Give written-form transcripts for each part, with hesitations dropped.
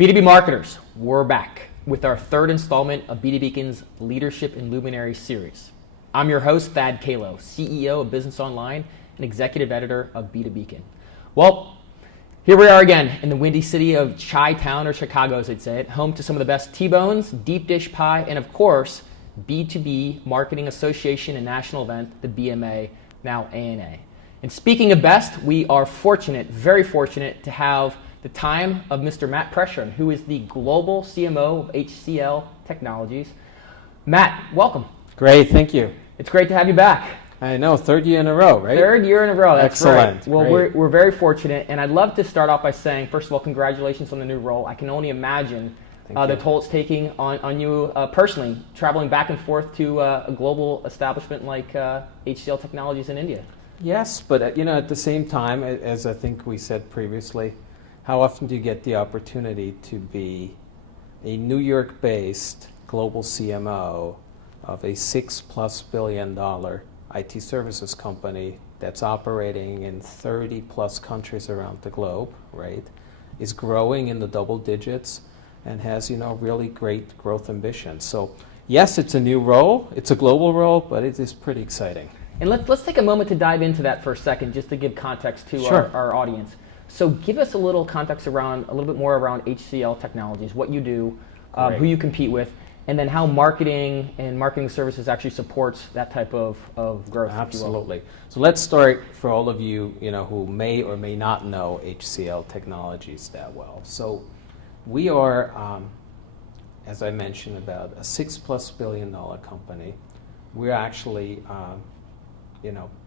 B2B marketers, we're back with our third installment of B2 Beacon's Leadership and Luminary series. I'm your host, Thad Kalo, CEO of Business Online and Executive Editor of B2 Beacon. Well, here we are again in the windy city of Chi-Town, or Chicago as they'd say it, home to some of the best T-bones, deep dish pie, and of course, B2B Marketing Association and National Event, the BMA, now ANA. And speaking of best, we are fortunate, very fortunate, to have the time of Mr. Matt Preschern, who is the Global CMO of HCL Technologies. Matt, welcome. Great, thank you. It's great to have you back. I know, third year in a row, right? Third year in a row, that's excellent. Right. Well, we're very fortunate, and I'd love to start off by saying, first of all, congratulations on the new role. I can only imagine the toll it's taking on you personally, traveling back and forth to a global establishment like HCL Technologies in India. Yes, but at the same time, as I think we said previously, how often do you get the opportunity to be a New York-based global CMO of a $6+ billion IT services company that's operating in 30+ countries around the globe, right? Is growing in the double digits and has, really great growth ambitions. So yes, it's a new role, it's a global role, but it is pretty exciting. And let's take a moment to dive into that for a second, just to give context to our audience. So give us a little context around, a little bit more around HCL Technologies, what you do, who you compete with, and then how marketing and marketing services actually supports that type of growth. Absolutely. So let's start for all of you, who may or may not know HCL Technologies that well. So we are, as I mentioned, about a $6+ billion company. We're actually,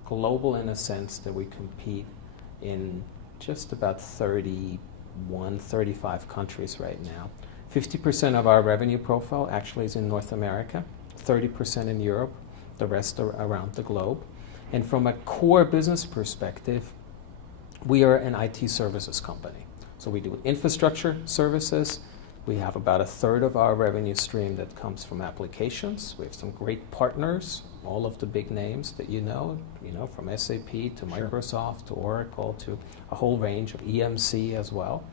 global in a sense that we compete in just about 31, 35 countries right now. 50% of our revenue profile actually is in North America, 30% in Europe, the rest are around the globe. And from a core business perspective, we are an IT services company. So we do infrastructure services. We have about a third of our revenue stream that comes from applications. We have some great partners, all of the big names that from SAP to Microsoft to Oracle to a whole range of EMC as well.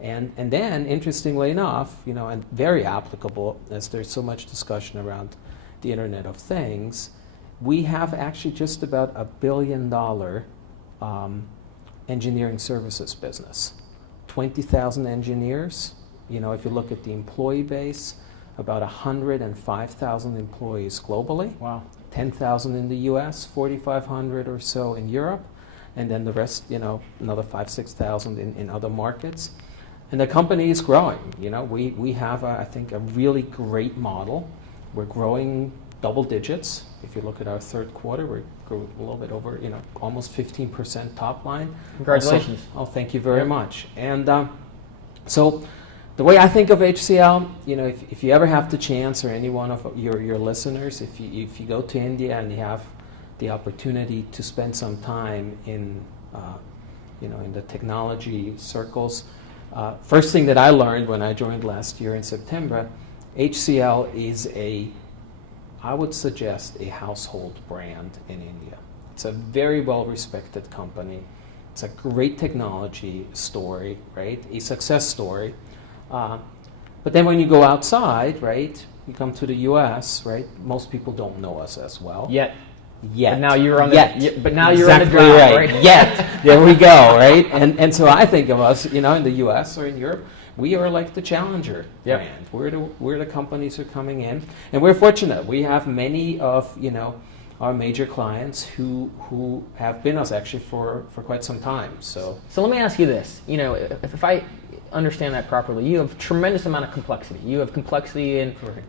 And then, interestingly enough, and very applicable as there's so much discussion around the Internet of Things, we have actually just about $1 billion engineering services business. 20,000 engineers. If you look at the employee base, about 105,000 employees globally. Wow. 10,000 in the US, 4,500 or so in Europe, and then the rest, another 5,000-6,000 in other markets. And the company is growing. We have, I think, a really great model. We're growing double digits. If you look at our third quarter, we grew a little bit over, almost 15% top line. Congratulations. Also, thank you very much. And so the way I think of HCL, if you ever have the chance, or any one of your listeners, if you go to India and you have the opportunity to spend some time in the technology circles, first thing that I learned when I joined last year in September, HCL is I would suggest a household brand in India. It's a very well-respected company. It's a great technology story, right? A success story. But then when you go outside, right, you come to the U.S., right, most people don't know us as well. Yet. But now you're on the ground, right? Yet. There we go, right? And so I think of us, in the U.S. or in Europe, we are like the challenger brand. We're the companies who are coming in. And we're fortunate. We have many of, our major clients who have been us actually for quite some time. So let me ask you this. If I understand that properly, you have tremendous amount of complexity. You have complexity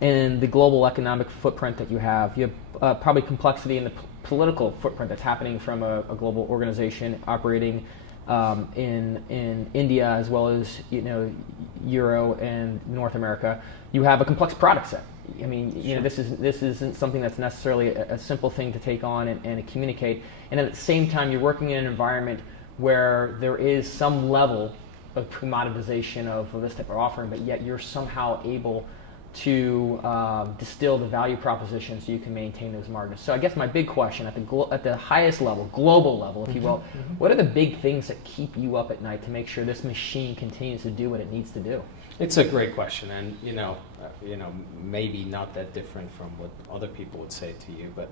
in the global economic footprint that you have. You have probably complexity in the political footprint that's happening from a global organization operating in India as well as Euro and North America. You have a complex product set. I mean, this isn't something that's necessarily a simple thing to take on and communicate. And at the same time, you're working in an environment where there is some level of commoditization of this type of offering, but yet you're somehow able to distill the value proposition so you can maintain those margins. So I guess my big question at the highest level, global level, if you will, what are the big things that keep you up at night to make sure this machine continues to do what it needs to do? It's a great question, and maybe not that different from what other people would say to you, but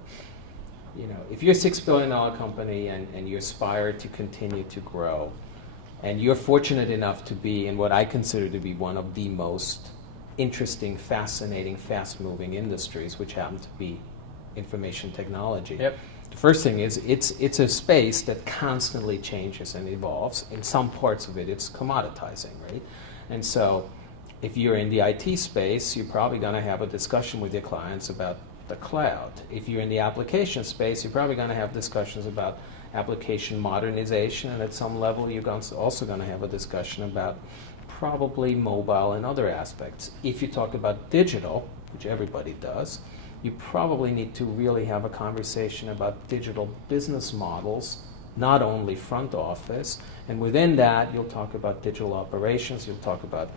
if you're a $6 billion company and you aspire to continue to grow, and you're fortunate enough to be in what I consider to be one of the most interesting, fascinating, fast-moving industries, which happen to be information technology. Yep. The first thing is it's a space that constantly changes and evolves. In some parts of it, it's commoditizing, right? And so if you're in the IT space, you're probably going to have a discussion with your clients about the cloud. If you're in the application space, you're probably going to have discussions about application modernization, and at some level you're also going to have a discussion about probably mobile and other aspects. If you talk about digital, which everybody does, you probably need to really have a conversation about digital business models, not only front office, and within that you'll talk about digital operations, you'll talk about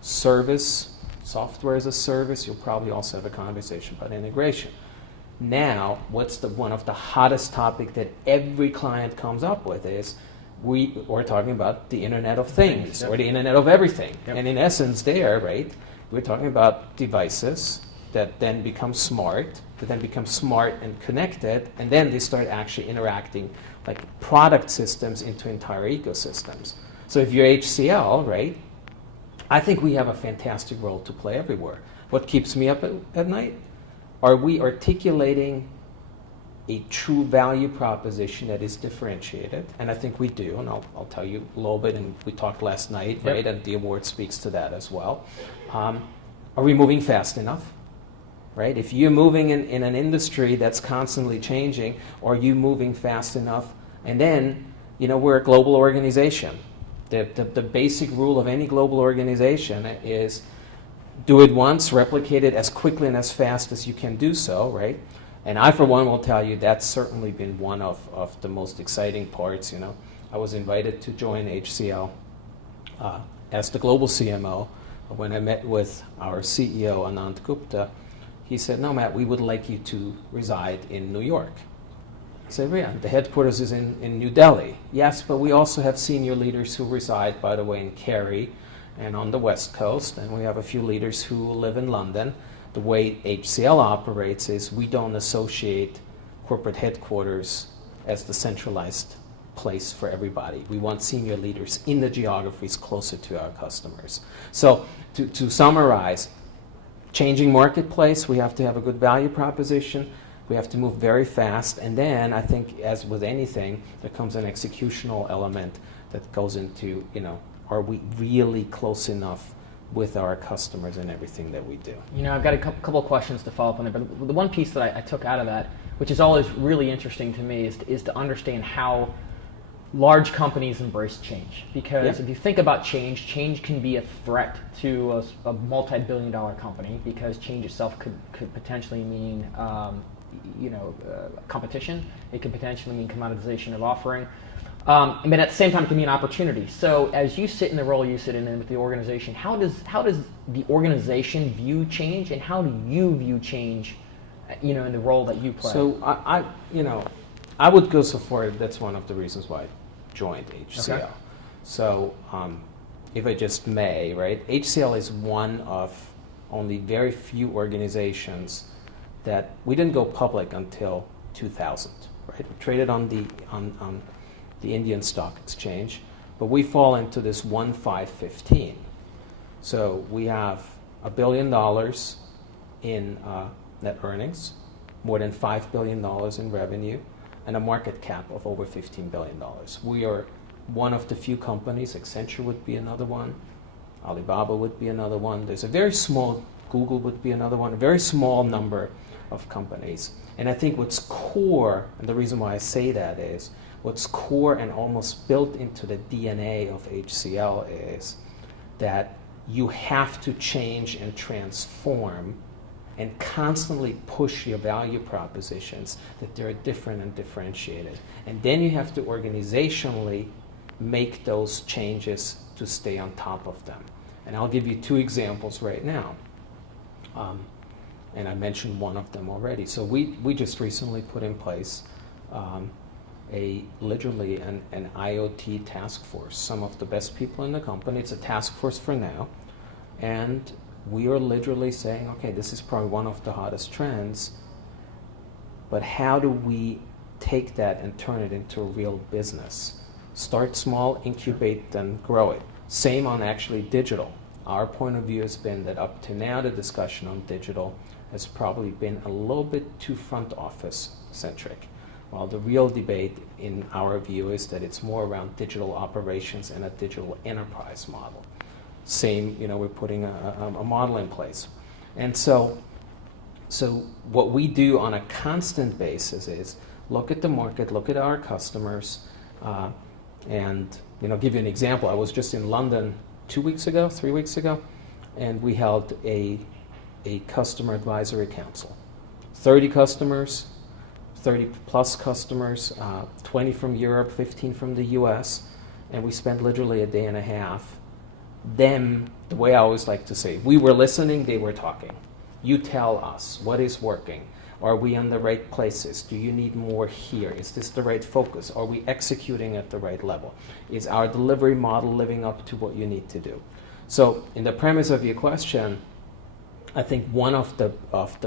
service, software as a service, you'll probably also have a conversation about integration. Now, what's one of the hottest topic that every client comes up with is we're talking about the Internet of Things, or the Internet of Everything. Yep. And in essence there, right, we're talking about devices that then become smart, and connected, and then they start actually interacting like product systems into entire ecosystems. So if you're HCL, right, I think we have a fantastic role to play everywhere. What keeps me up at night? Are we articulating a true value proposition that is differentiated? And I think we do, and I'll tell you a little bit, and we talked last night, right, and the award speaks to that as well. Are we moving fast enough? Right? If you're moving in an industry that's constantly changing, are you moving fast enough? And then, we're a global organization. The basic rule of any global organization is do it once, replicate it as quickly and as fast as you can do so, right? And I, for one, will tell you that's certainly been one of the most exciting parts. I was invited to join HCL as the global CMO. When I met with our CEO, Anand Gupta, he said, "No, Matt, we would like you to reside in New York." I said, "Yeah, the headquarters is in New Delhi." "Yes, but we also have senior leaders who reside, by the way, in Cary and on the West Coast, and we have a few leaders who live in London. The way HCL operates is we don't associate corporate headquarters as the centralized place for everybody. We want senior leaders in the geographies closer to our customers." So to summarize, changing marketplace, we have to have a good value proposition. We have to move very fast. And then I think, as with anything, there comes an executional element that goes into, are we really close enough with our customers in everything that we do? I've got a couple of questions to follow up on there, but the one piece that I took out of that, which is always really interesting to me, is to understand how large companies embrace change. Because if you think about change can be a threat to a multi-billion-dollar company, because change itself could potentially mean competition. It could potentially mean commoditization of offering. But at the same time, it can be an opportunity. So as you sit in the role you sit in with the organization, how does the organization view change, and how do you view change, in the role that you play? So I would go so far, that's one of the reasons why I joined HCL. Okay. So if I just may, right, HCL is one of only very few organizations that we didn't go public until 2000, right? We traded on the Indian Stock Exchange, but we fall into this 1-5-15. So we have $1 billion in net earnings, more than $5 billion in revenue, and a market cap of over $15 billion. We are one of the few companies, Accenture would be another one, Alibaba would be another one, there's a very small, Google would be another one, a very small number of companies. And I think what's core, and the reason why I say that is, what's core and almost built into the DNA of HCL is that you have to change and transform and constantly push your value propositions that they're different and differentiated. And then you have to organizationally make those changes to stay on top of them. And I'll give you two examples right now. And I mentioned one of them already. So we just recently put in place literally an IoT task force. Some of the best people in the company. It's a task force for now. And we are literally saying, okay, this is probably one of the hottest trends, but how do we take that and turn it into a real business? Start small, incubate, then grow it. Same on actually digital. Our point of view has been that up to now the discussion on digital has probably been a little bit too front office centric. While the real debate in our view is that it's more around digital operations and a digital enterprise model. Same, we're putting a model in place. And so what we do on a constant basis is look at the market, look at our customers, and give you an example. I was just in London 3 weeks ago, and we held a customer advisory council. 30 customers, 30 plus customers, 20 from Europe, 15 from the US, and we spent literally a day and a half. Them, the way I always like to say, we were listening, they were talking. You tell us what is working. Are we in the right places? Do you need more here? Is this the right focus? Are we executing at the right level? Is our delivery model living up to what you need to do? So in the premise of your question, I think one of the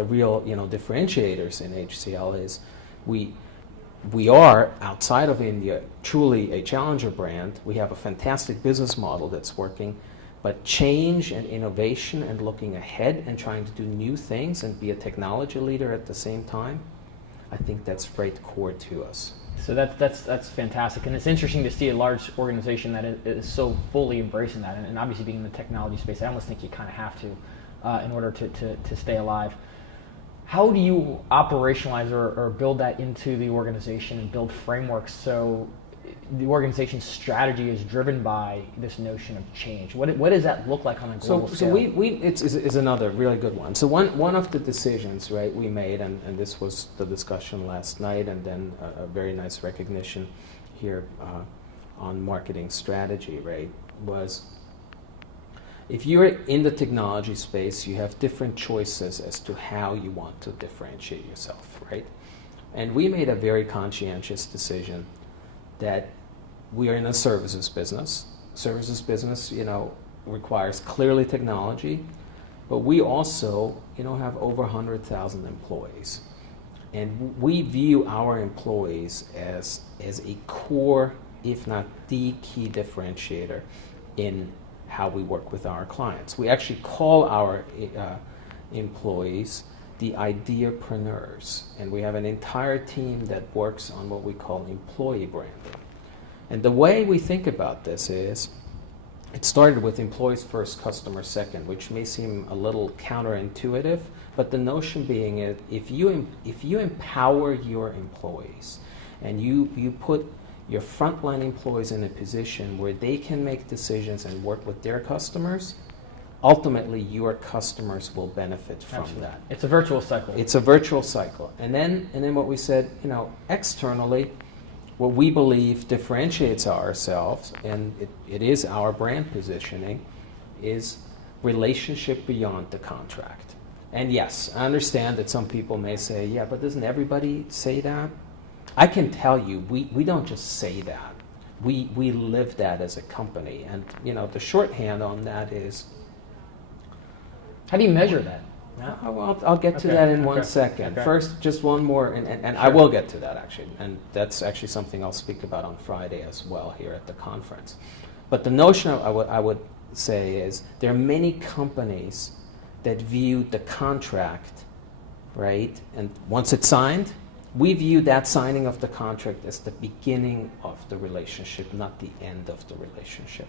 real differentiators in HCL is we are, outside of India, truly a challenger brand. We have a fantastic business model that's working, but change and innovation and looking ahead and trying to do new things and be a technology leader at the same time, I think that's right core to us. So that's fantastic, and it's interesting to see a large organization that is so fully embracing that, and obviously being in the technology space, I almost think you kind of have to in order to stay alive. How do you operationalize or build that into the organization and build frameworks so the organization's strategy is driven by this notion of change? What does that look like on a global scale? So it's another really good one. So one of the decisions, right, we made, and this was the discussion last night, and then a very nice recognition here on marketing strategy, right, was if you're in the technology space, you have different choices as to how you want to differentiate yourself, right? And we made a very conscientious decision that we are in a services business. Services business, requires clearly technology, but we also, have over 100,000 employees. And we view our employees as a core, if not the key differentiator in how we work with our clients. We actually call our employees the ideapreneurs, and we have an entire team that works on what we call employee branding. And the way we think about this is, it started with employees first, customers second, which may seem a little counterintuitive, but the notion being is if you empower your employees and you put your frontline employees in a position where they can make decisions and work with their customers, ultimately your customers will benefit from that. It's a virtuous cycle. It's a virtual cycle. And then what we said, externally, what we believe differentiates ourselves, and it is our brand positioning, is relationship beyond the contract. And yes, I understand that some people may say, yeah, but doesn't everybody say that? I can tell you, we don't just say that. We live that as a company. And, the shorthand on that is... How do you measure that? I'll get to that in 1 second. Okay. First, just one more, and sure. I will get to that, actually. And that's actually something I'll speak about on Friday as well here at the conference. But the notion I would say is there are many companies that view the contract, right? And once it's signed, we view that signing of the contract as the beginning of the relationship, not the end of the relationship.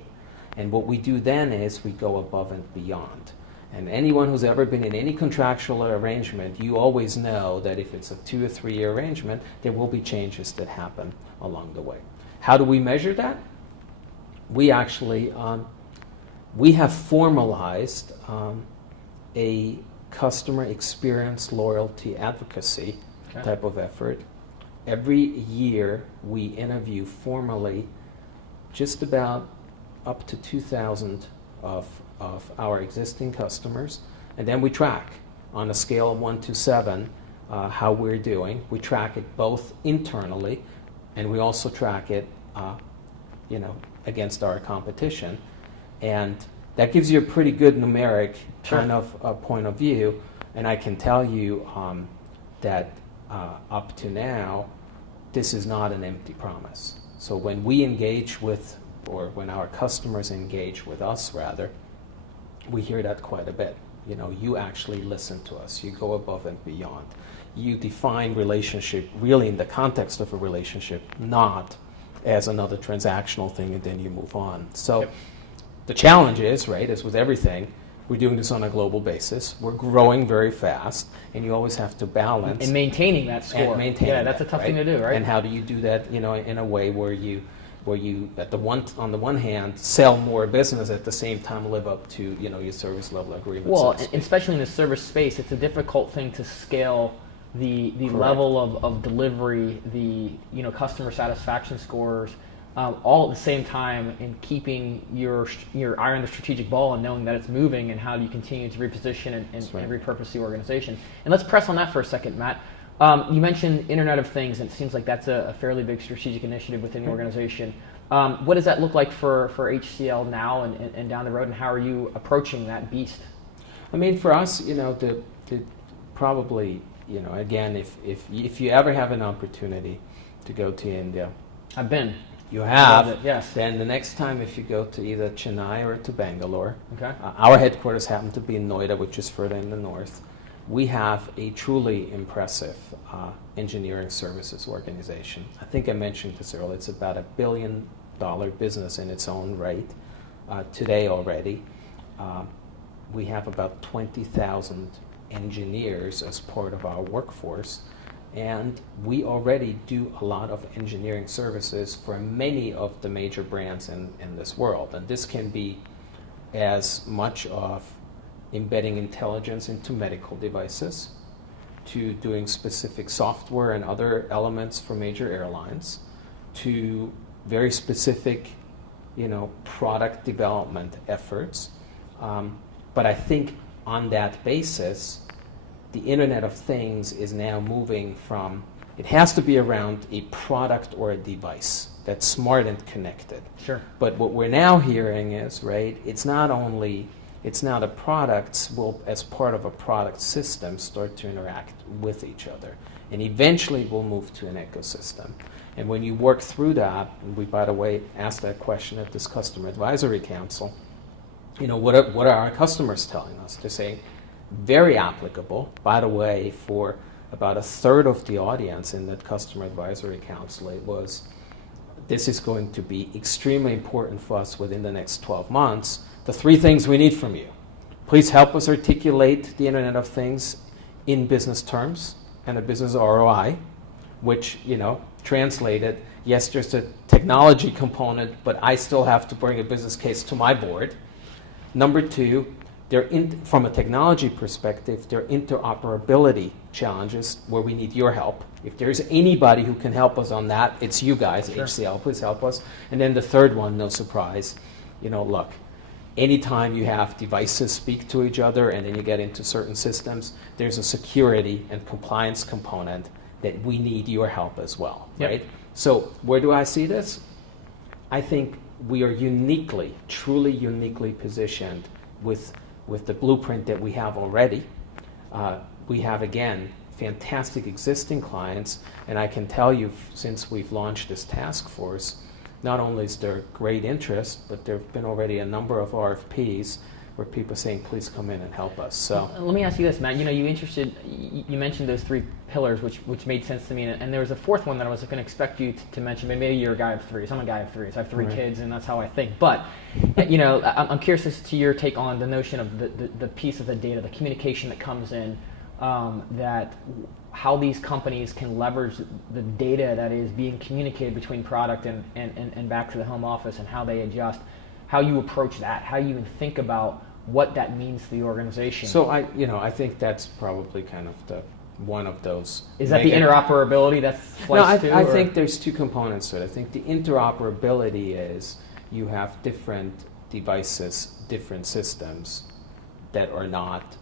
And what we do then is we go above and beyond. And anyone who's ever been in any contractual arrangement, you always know that if it's a 2 or 3 year arrangement, there will be changes that happen along the way. How do we measure that? We actually, we have formalized a customer experience loyalty advocacy type of effort. Every year we interview formally just about up to 2,000 of our existing customers, and then we track. on a scale of 1 to 7 how we're doing. We track it both internally, and we also track it against our competition. And that gives you a pretty good numeric kind of point of view. And I can tell you that up to now, this is not an empty promise. So when we engage with, or when our customers engage with us rather, we hear that quite a bit. You actually listen to us. You go above and beyond. You define relationship really in the context of a relationship, not as another transactional thing and then you move on. So the challenge is, right, as with everything, we're doing this on a global basis. We're growing very fast, and you always have to balance. And maintaining that score. That's a tough thing to do, right? And how do you do that, in a way where you on the one hand sell more business, at the same time live up to your service level agreements. Well, especially in the service space, it's a difficult thing to scale the level of delivery, the customer satisfaction scores, all at the same time, in keeping your eye on the strategic ball and knowing that it's moving, and how do you continue to reposition and repurpose the organization. And let's press on that for a second, Matt. You mentioned Internet of Things, and it seems like that's a fairly big strategic initiative within the organization. What does that look like for HCL now and down the road, and how are you approaching that beast? I mean, for us, the probably, again, if you ever have an opportunity to go to India, I've been. You have, it, yes. Then the next time, if you go to either Chennai or to Bangalore, okay. Our headquarters happen to be in Noida, which is further in the north. We have a truly impressive engineering services organization. I think I mentioned this earlier. It's about $1 billion business in its own right today already. We have about 20,000 engineers as part of our workforce, and we already do a lot of engineering services for many of the major brands in this world. And this can be as much of embedding intelligence into medical devices, to doing specific software and other elements for major airlines, to very specific, product development efforts. But I think on that basis, the Internet of Things is now moving from, it has to be around a product or a device that's smart and connected. Sure. But what we're now hearing is, right, it's now the products will, as part of a product system, start to interact with each other. And eventually we'll move to an ecosystem. And when you work through that, and we, by the way, asked that question at this Customer Advisory Council, what are our customers telling us? They're saying, very applicable, by the way, for about a third of the audience in that Customer Advisory Council, it was, this is going to be extremely important for us within the next 12 months. The 3 things we need from you. Please help us articulate the Internet of Things in business terms and a business ROI, which, translated, yes, there's a technology component, but I still have to bring a business case to my board. Number 2, from a technology perspective, there are interoperability challenges where we need your help. If there's anybody who can help us on that, it's you guys, sure. HCL, please help us. And then the third one, no surprise, look, anytime you have devices speak to each other and then you get into certain systems, there's a security and compliance component that we need your help as well, right? So where do I see this? I think we are truly uniquely positioned with the blueprint that we have already. We have, again, fantastic existing clients, and I can tell you, since we've launched this task force, not only is there great interest, but there have been already a number of RFPs where people are saying, please come in and help us. So let me ask you this, Matt. You mentioned those 3 pillars, which made sense to me, and there was a 4th one that I was going to expect you to mention. Maybe you're a guy of 3. So I'm a guy of 3. So I have 3 kids, and that's how I think. But I'm curious as to your take on the notion of the piece of the data, the communication that comes in, that how these companies can leverage the data that is being communicated between product and back to the home office, and how they adjust, how you approach that, how you even think about what that means to the organization. So I think that's probably kind of one of those. Is that the interoperability that's sliced I think there's 2 components to it. I think the interoperability is you have different devices, different systems that are not,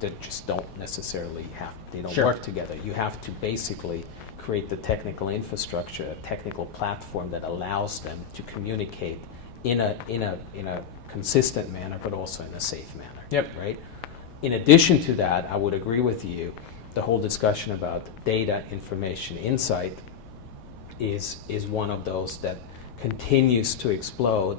that just don't necessarily they don't Sure. work together. You have to basically create the technical infrastructure, a technical platform that allows them to communicate in a consistent manner, but also in a safe manner. Yep. Right. In addition to that, I would agree with you. The whole discussion about data, information, insight is one of those that continues to explode.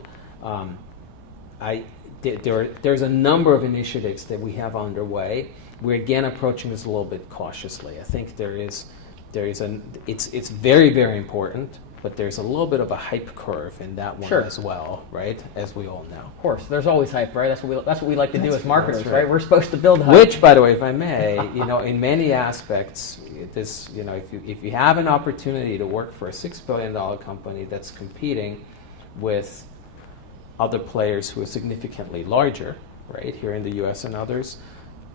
There's a number of initiatives that we have underway. We're again approaching this a little bit cautiously. I think it's very, very important, but there's a little bit of a hype curve in that one Sure. as well, right? As we all know. Of course, there's always hype, right? That's what we like to do That's as marketers, right. right? We're supposed to build hype. Which, by the way, if I may, in many aspects, if you have an opportunity to work for a $6 billion company that's competing with other players who are significantly larger, right, here in the U.S. and others,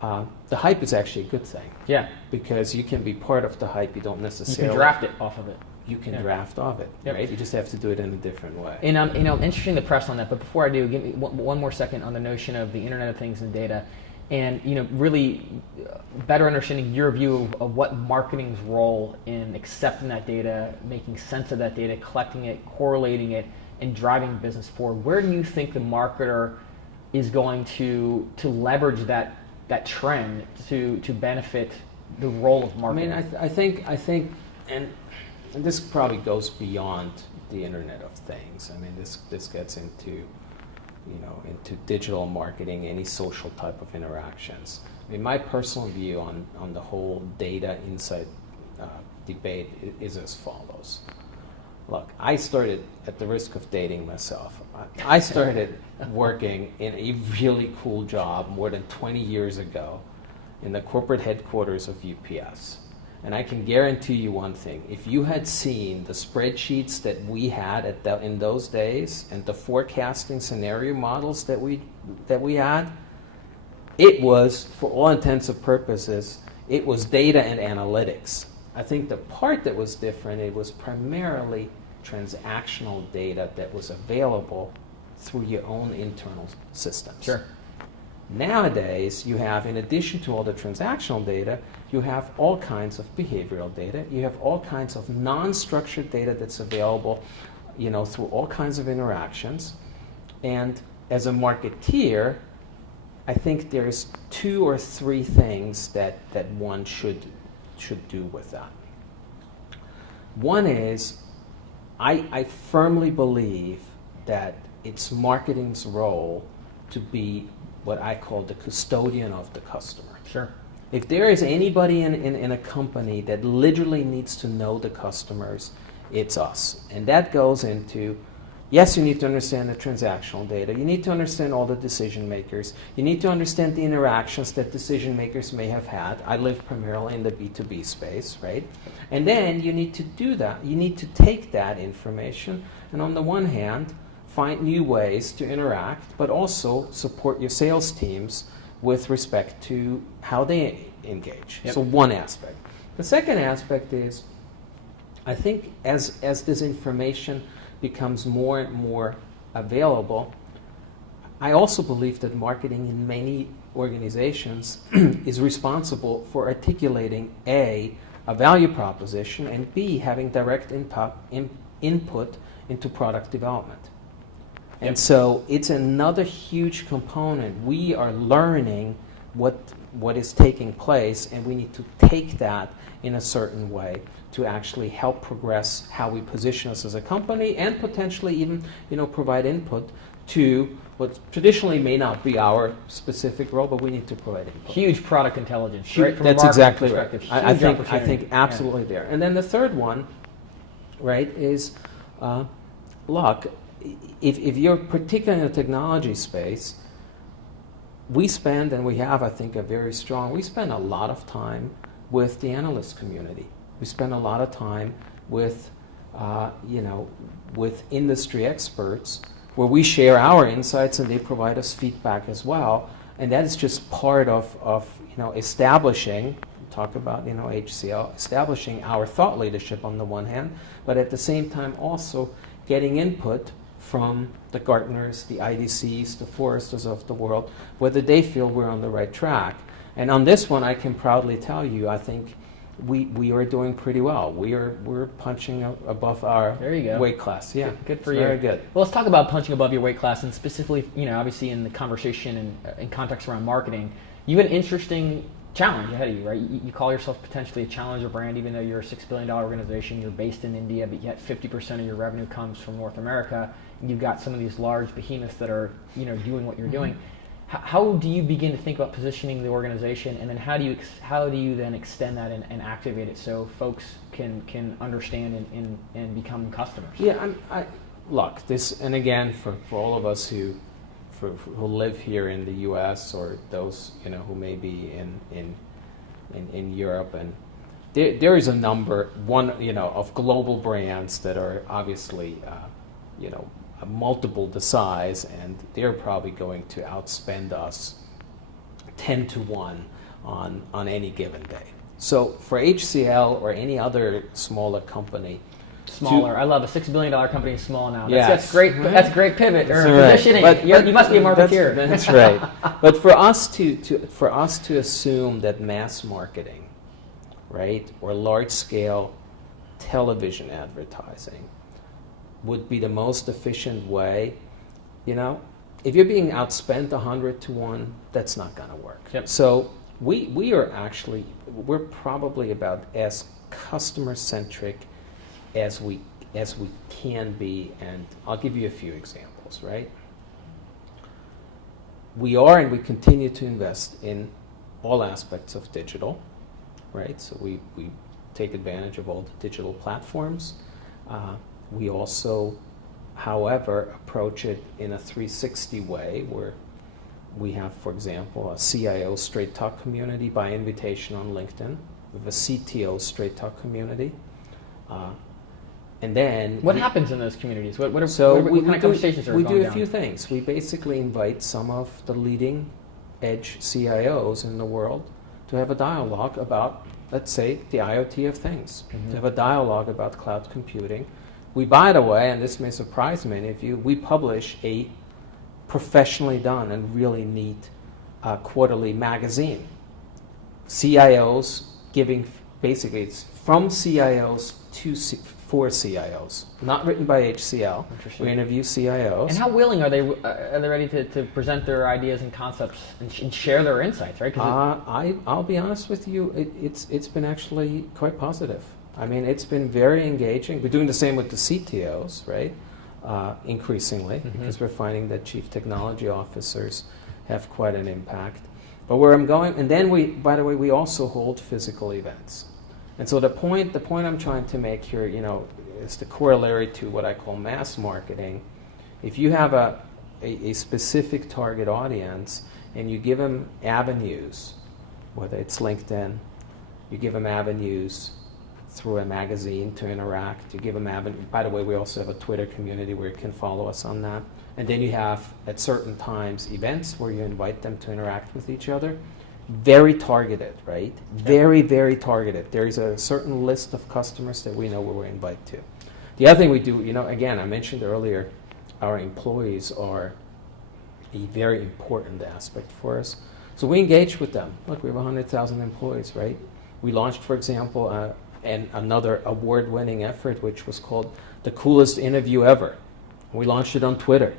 the hype is actually a good thing. Yeah. Because you can be part of the hype. You don't necessarily. You can draft it off of it. You can Yeah. draft off it, Yep. right? You just have to do it in a different way. And interesting to press on that, but before I do, give me one more second on the notion of the Internet of Things and data, and really better understanding your view of what marketing's role in accepting that data, making sense of that data, collecting it, correlating it, and driving business forward. Where do you think the marketer is going to leverage that trend to benefit the role of marketing? I mean, I think, and this probably goes beyond the Internet of Things. I mean, this gets into digital marketing, any social type of interactions. I mean, my personal view on the whole data insight debate is as follows. Look, I started, at the risk of dating myself, I started working in a really cool job more than 20 years ago in the corporate headquarters of UPS. And I can guarantee you one thing. If you had seen the spreadsheets that we had in those days and the forecasting scenario models that we had, it was, for all intents and purposes, it was data and analytics. I think the part that was different, it was primarily transactional data that was available through your own internal systems. Sure. Nowadays, you have, in addition to all the transactional data, you have all kinds of behavioral data. You have all kinds of non-structured data that's available, through all kinds of interactions. And as a marketeer, I think there's 2 or 3 things that one should do with that. One is, I firmly believe that it's marketing's role to be what I call the custodian of the customer. Sure. If there is anybody in a company that literally needs to know the customers, it's us. And that goes into, yes, you need to understand the transactional data. You need to understand all the decision makers. You need to understand the interactions that decision makers may have had. I live primarily in the B2B space, right? And then you need to do that. You need to take that information and, on the one hand, find new ways to interact, but also support your sales teams with respect to how they engage. Yep. So one aspect. The second aspect is, I think as this information becomes more and more available, I also believe that marketing in many organizations is responsible for articulating A, value proposition, and B, having direct input into product development. And so it's another huge component. We are learning what is taking place, and we need to take that in a certain way to actually help progress how we position us as a company, and potentially even provide input to what traditionally may not be our specific role, but we need to provide input. Huge product intelligence, right? From That's a marketing exactly right. perspective. I Huge think opportunity. absolutely there. And then the third one, right, is look, if you're particularly in the technology space, we spend, and we have, I think, we spend a lot of time with the analyst community. We spend a lot of time with, with industry experts, where we share our insights and they provide us feedback as well. And that is just part of establishing, talk about HCL, establishing our thought leadership on the one hand, but at the same time also getting input from the Gartners, the IDCs, the Forresters of the world, whether they feel we're on the right track. And on this one, I can proudly tell you, I think we are doing pretty well. We're punching above our weight class. Yeah, good for you. Very good. Well, let's talk about punching above your weight class, and specifically, obviously in the conversation and in context around marketing, you had an interesting challenge ahead of you, right? You call yourself potentially a challenger brand, even though you're a $6 billion organization. You're based in India, but yet 50% of your revenue comes from North America. And you've got some of these large behemoths that are, doing what you're doing. How do you begin to think about positioning the organization, and then how do you then extend that and activate it so folks can understand and become customers? Yeah, look, this, and again, for all of us who live here in the U.S. or those who may be in Europe, and there is a number of global brands that are obviously multiple the size, and they're probably going to outspend us 10 to 1 on any given day. So for HCL or any other smaller company, I love a $6 billion company is small now. Yes. That's great. Right? That's a great pivot or Right. positioning. But you must be a marketeer. That's right. But for us to assume that mass marketing, right, or large scale television advertising would be the most efficient way, if you're being outspent 100 to 1, that's not going to work. Yep. So we're probably about as customer centric as we can be, and I'll give you a few examples, right? We are and we continue to invest in all aspects of digital, right? So we take advantage of all the digital platforms. We also, however, approach it in a 360 way where we have, for example, a CIO straight talk community by invitation on LinkedIn. We have a CTO straight talk community. And then what happens in those communities? What kind of conversations are we going do a down? few things. We basically invite some of the leading edge CIOs in the world to have a dialogue about, let's say, the IoT of things, to have a dialogue about cloud computing. We, by the way, and this may surprise many of you, we publish a professionally done and really neat quarterly magazine. CIOs giving, basically, it's from CIOs for CIOs, not written by HCL. We interview CIOs. And how willing are they ready to present their ideas and concepts and share their insights, right? I'll be honest with you, it's been actually quite positive. I mean, it's been very engaging. We're doing the same with the CTOs, right? Increasingly, because we're finding that chief technology officers have quite an impact. But where I'm going, and then we also hold physical events. And so the point I'm trying to make here, is the corollary to what I call mass marketing. If you have a specific target audience and you give them avenues, whether it's LinkedIn, you give them avenues through a magazine to interact, you give them avenues. By the way, we also have a Twitter community where you can follow us on that. And then you have, at certain times, events where you invite them to interact with each other. Very targeted, right? Very, very targeted. There is a certain list of customers that we know where we invite to. The other thing we do, again, I mentioned earlier, our employees are a very important aspect for us. So we engage with them. Look, we have 100,000 employees, right? We launched, for example, another award-winning effort, which was called The Coolest Interview Ever. We launched it on Twitter.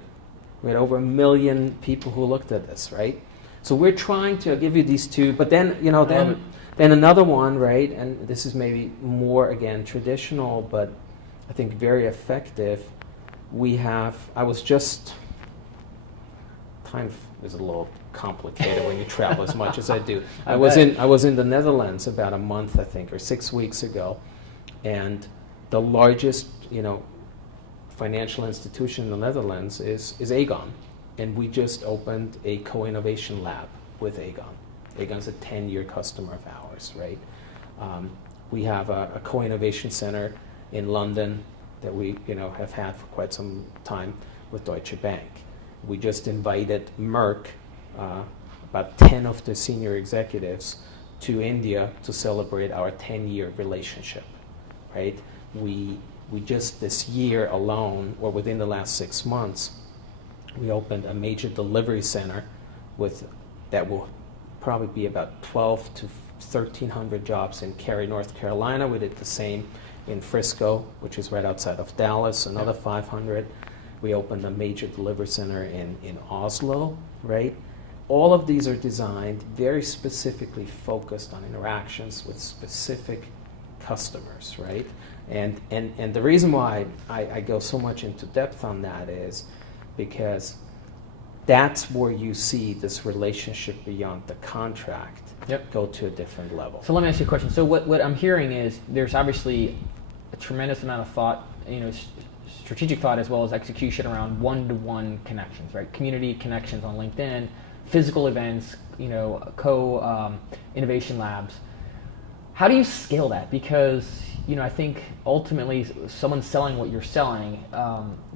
We had over 1 million people who looked at this, right? So we're trying to give you these two, but then then another one, right? And this is maybe more, again, traditional, but I think very effective. Time is a little complicated when you travel as much as I do. I was in the Netherlands about a month, I think, or 6 weeks ago, and the largest, financial institution in the Netherlands is Aegon. And we just opened a co-innovation lab with Aegon. Aegon's a 10-year customer of ours, right? We have a co-innovation center in London that we have had for quite some time with Deutsche Bank. We just invited Merck, about 10 of the senior executives, to India to celebrate our 10-year relationship, right? We we just this year alone, or within the last 6 months, we opened a major delivery center that will probably be about 12 to 1,300 jobs in Cary, North Carolina. We did the same in Frisco, which is right outside of Dallas, another 500. We opened a major delivery center in Oslo, right? All of these are designed very specifically focused on interactions with specific customers, right? And the reason why I go so much into depth on that is because that's where you see this relationship beyond the contract go to a different level. So let me ask you a question. So what I'm hearing is there's obviously a tremendous amount of thought, strategic thought as well as execution around one-to-one connections, right? Community connections on LinkedIn, physical events, innovation labs. How do you scale that? Because I think ultimately someone selling what you're selling,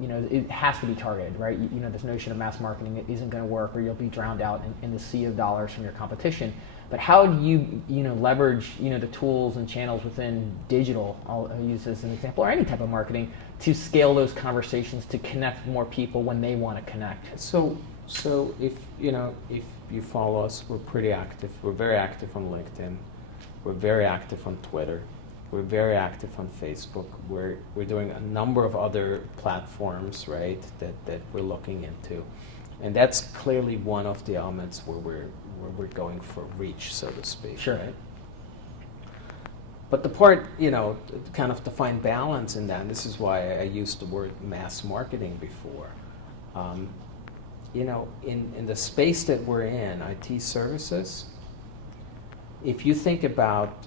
it has to be targeted, right? This notion of mass marketing isn't going to work, or you'll be drowned out in the sea of dollars from your competition. But how do you leverage the tools and channels within digital? I'll use this as an example, or any type of marketing, to scale those conversations to connect with more people when they want to connect. So if you follow us, we're pretty active. We're very active on LinkedIn. We're very active on Twitter. We're very active on Facebook. We're doing a number of other platforms, right, that we're looking into, and that's clearly one of the elements where we're going for reach, so to speak. Sure. Right? But the part, kind of to find balance in that, and this is why I used the word mass marketing before. In the space that we're in, IT services, if you think about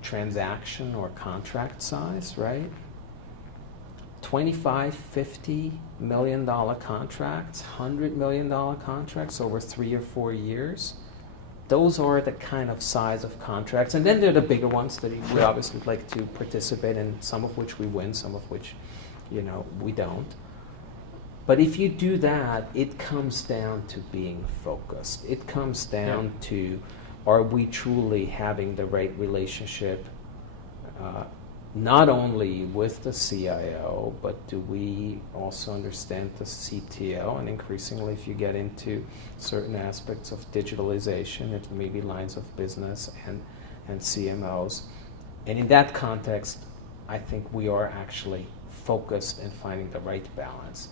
transaction or contract size, right? $25, $50 million contracts, $100 million contracts over 3 or 4 years. Those are the kind of size of contracts. And then there are the bigger ones that we obviously like to participate in, some of which we win, some of which, we don't. But if you do that, it comes down to being focused. It comes down to, are we truly having the right relationship, not only with the CIO, but do we also understand the CTO? And increasingly, if you get into certain aspects of digitalization, it may be lines of business and CMOs. And in that context, I think we are actually focused and finding the right balance.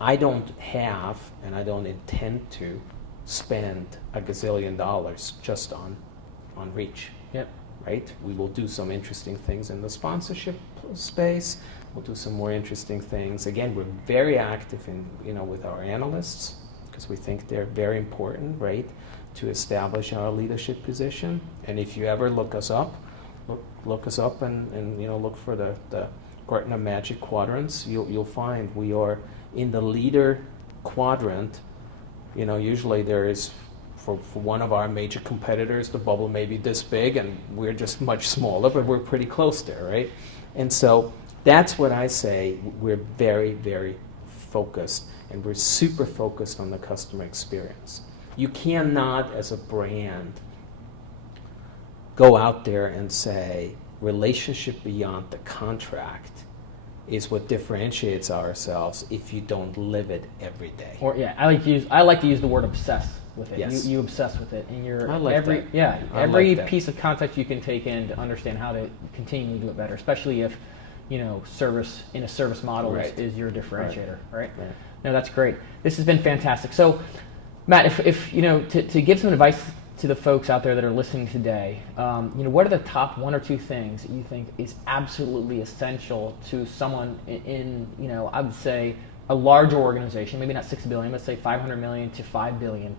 I don't have, and I don't intend to, spend $1 gazillion just on reach. Yep. Right? We will do some interesting things in the sponsorship space. We'll do some more interesting things. Again, we're very active in, with our analysts, because we think they're very important, right, to establish our leadership position. And if you ever look us up and look for the Gartner Magic Quadrants, you'll find we are in the leader quadrant. Usually there is, for one of our major competitors, the bubble may be this big, and we're just much smaller, but we're pretty close there, right? And so that's what I say. We're very, very focused, and we're super focused on the customer experience. You cannot, as a brand, go out there and say relationship beyond the contract is what differentiates ourselves if you don't live it every day. Or I like to use the word obsess with it. Yes. You obsess with it, and you're I like every that. every piece of context you can take in to understand how to continually do it better, especially if service in a service model is your differentiator, right? No, that's great. This has been fantastic. So, Matt, if to give some advice to the folks out there that are listening today, what are the top 1 or 2 things that you think is absolutely essential to someone in I would say a larger organization, maybe not 6 billion, let's say 500 million to 5 billion,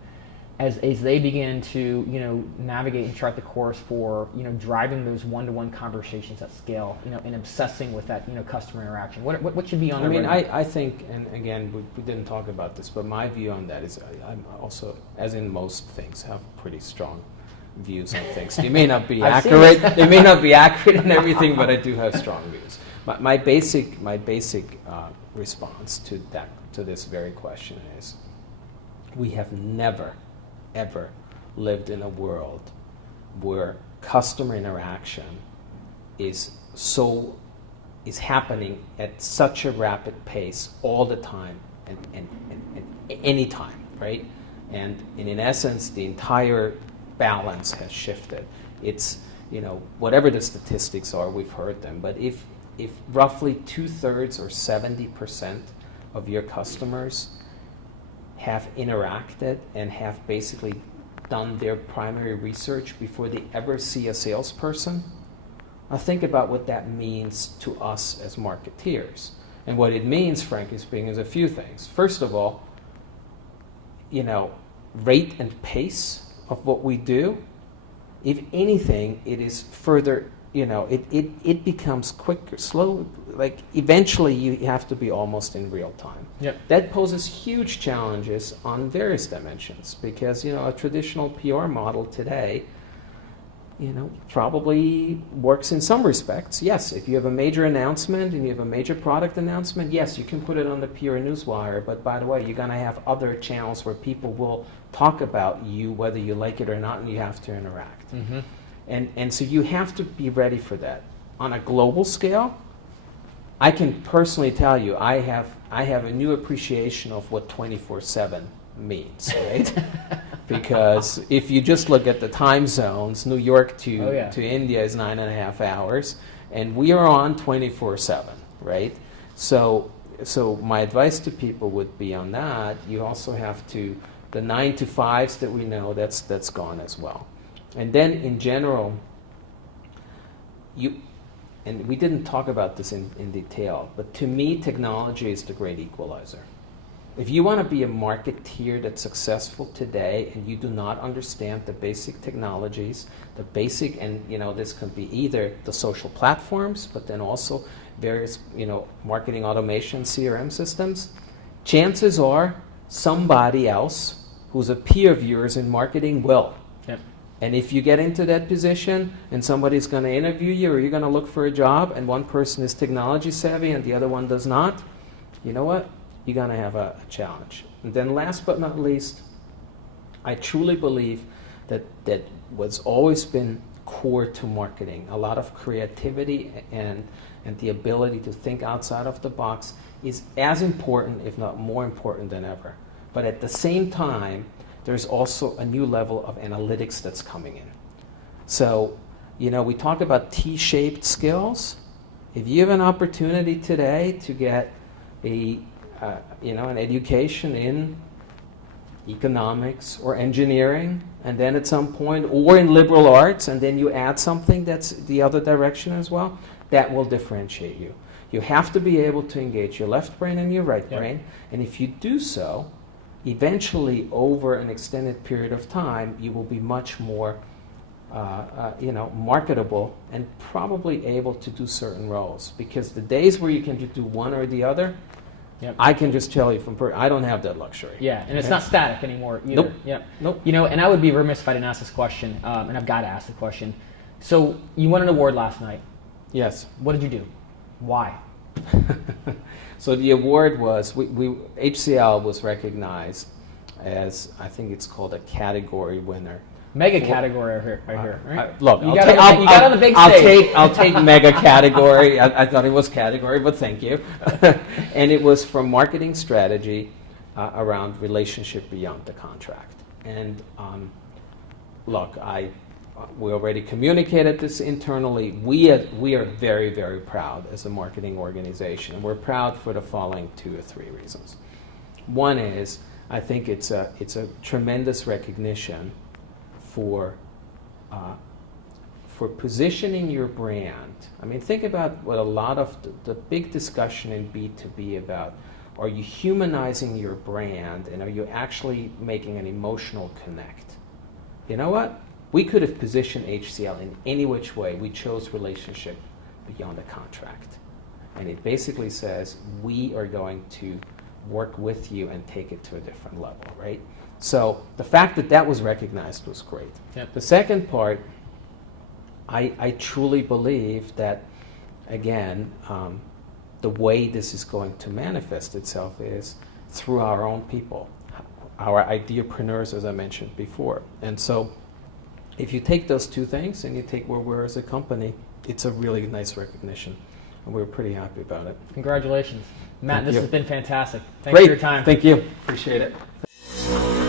as they begin to navigate and chart the course for driving those one-to-one conversations at scale, and obsessing with that customer interaction. What should be on? I think, and again, we didn't talk about this, but my view on that is I'm also, as in most things, have pretty strong views on things. They may not be accurate. They may not be accurate in everything, but I do have strong views. My basic response to this very question is, we have never ever lived in a world where customer interaction is so is happening at such a rapid pace all the time and any time, right? And in essence, the entire balance has shifted. It's, whatever the statistics are, we've heard them, but if roughly 2/3 or 70% of your customers have interacted and have basically done their primary research before they ever see a salesperson, I think about what that means to us as marketeers. And what it means, frankly speaking, is a few things. First of all, rate and pace of what we do. If anything, it is further, it becomes quicker, slow. Like eventually you have to be almost in real time. Yep. That poses huge challenges on various dimensions because, a traditional PR model today, probably works in some respects. Yes, if you have a major announcement and you have a major product announcement, yes, you can put it on the PR newswire, but by the way, you're going to have other channels where people will talk about you, whether you like it or not, and you have to interact. Mm-hmm. And so you have to be ready for that. On a global scale, I can personally tell you, I have a new appreciation of what 24/7 means, right? Because if you just look at the time zones, New York to India is 9.5 hours, and we are on 24/7, right? So my advice to people would be on that. You also have to, the 9 to 5s that we know, that's gone as well. And then in general, and we didn't talk about this in detail, but to me, technology is the great equalizer. If you want to be a marketeer that's successful today and you do not understand the basic technologies, and this can be either the social platforms, but then also various, marketing automation, CRM systems, chances are somebody else who's a peer of yours in marketing will. Yep. And if you get into that position and somebody's going to interview you or you're going to look for a job and one person is technology savvy and the other one does not, you know what? You're going to have a challenge. And then last but not least, I truly believe that what's always been core to marketing, a lot of creativity and the ability to think outside of the box is as important, if not more important than ever. But at the same time, there's also a new level of analytics that's coming in. So, we talk about T-shaped skills. If you have an opportunity today to get an education in economics or engineering, and then at some point, or in liberal arts, and then you add something that's the other direction as well, that will differentiate you. You have to be able to engage your left brain and your right brain, and if you do so, eventually, over an extended period of time, you will be much more, marketable and probably able to do certain roles. Because the days where you can just do one or the other, I can just tell you I don't have that luxury. Yeah, and it's not static anymore either. Nope. Yep. Nope. And I would be remiss if I didn't ask this question, and I've got to ask the question. So you won an award last night. Yes. What did you do? Why? So the award was, HCL was recognized as, I think it's called a category winner. Mega category right here, right? Look, you got on the big stage. I'll take mega category. I thought it was category, but thank you. And it was for marketing strategy around relationship beyond the contract. And look, we already communicated this internally. We are very, very proud as a marketing organization. And we're proud for the following 2 or 3 reasons. One is, I think it's a tremendous recognition for positioning your brand. I mean, think about what a lot of the big discussion in B2B about. Are you humanizing your brand, and are you actually making an emotional connect? You know what? We could have positioned HCL in any which way. We chose relationship beyond the contract. And it basically says, we are going to work with you and take it to a different level, right? So the fact that was recognized was great. Yep. The second part, I truly believe that, again, the way this is going to manifest itself is through our own people, our ideapreneurs, as I mentioned before. And so if you take those 2 things and you take where we're as a company, it's a really nice recognition and we were pretty happy about it. Congratulations. Matt, Thank this you. has been fantastic. Thanks Great. for your time. Thank you. Appreciate it.